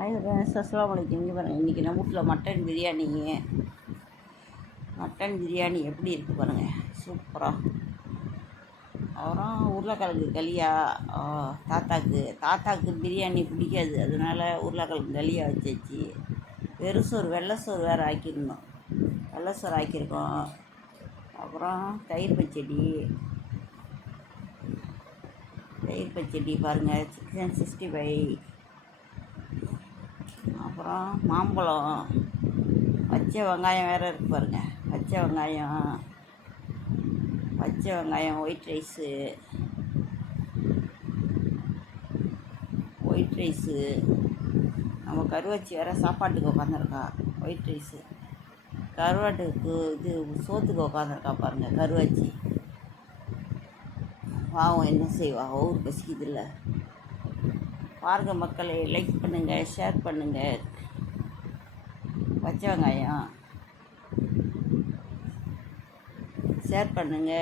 Hi friends, அஸ்ஸலாமு அலைக்கும். இங்கே பாருங்கள், இன்றைக்கி நம்ம வீட்டில் மட்டன் பிரியாணி எப்படி இருக்குது பாருங்கள், சூப்பராக. அப்புறம் உருளைக்கிழங்கு களியா. தாத்தாக்கு பிரியாணி பிடிக்காது, அதனால் உருளைக்கிழங்கு களியா வச்சாச்சு. வெறும் வெள்ளை சோறு வேறு ஆக்கியிருந்தோம், வெள்ளை சோறு ஆக்கியிருக்கோம். அப்புறம் தயிர் பச்சடி பாருங்கள், சிக்கன் 65. அப்புறம் மாம்பழம், பச்சை வெங்காயம் வேறு இருக்குது பாருங்கள், பச்சை வெங்காயம், ஒயிட் ரைஸு. நம்ம கருவாச்சி வேறு சாப்பாட்டுக்கு உட்காந்துருக்கா. ஒயிட் ரைஸு கருவாட்டுக்கு இது சோத்துக்கு உட்காந்துருக்கா பாருங்கள். கருவாச்சி பாவம், என்ன செய்வா, ஊர் பசிக்குது இல்லை. பாருங்கள் மக்களை, லைக் பண்ணுங்கள், ஷேர் பண்ணுங்கள். பச்சை வெங்காயம் ஷேர் பண்ணுங்கள்.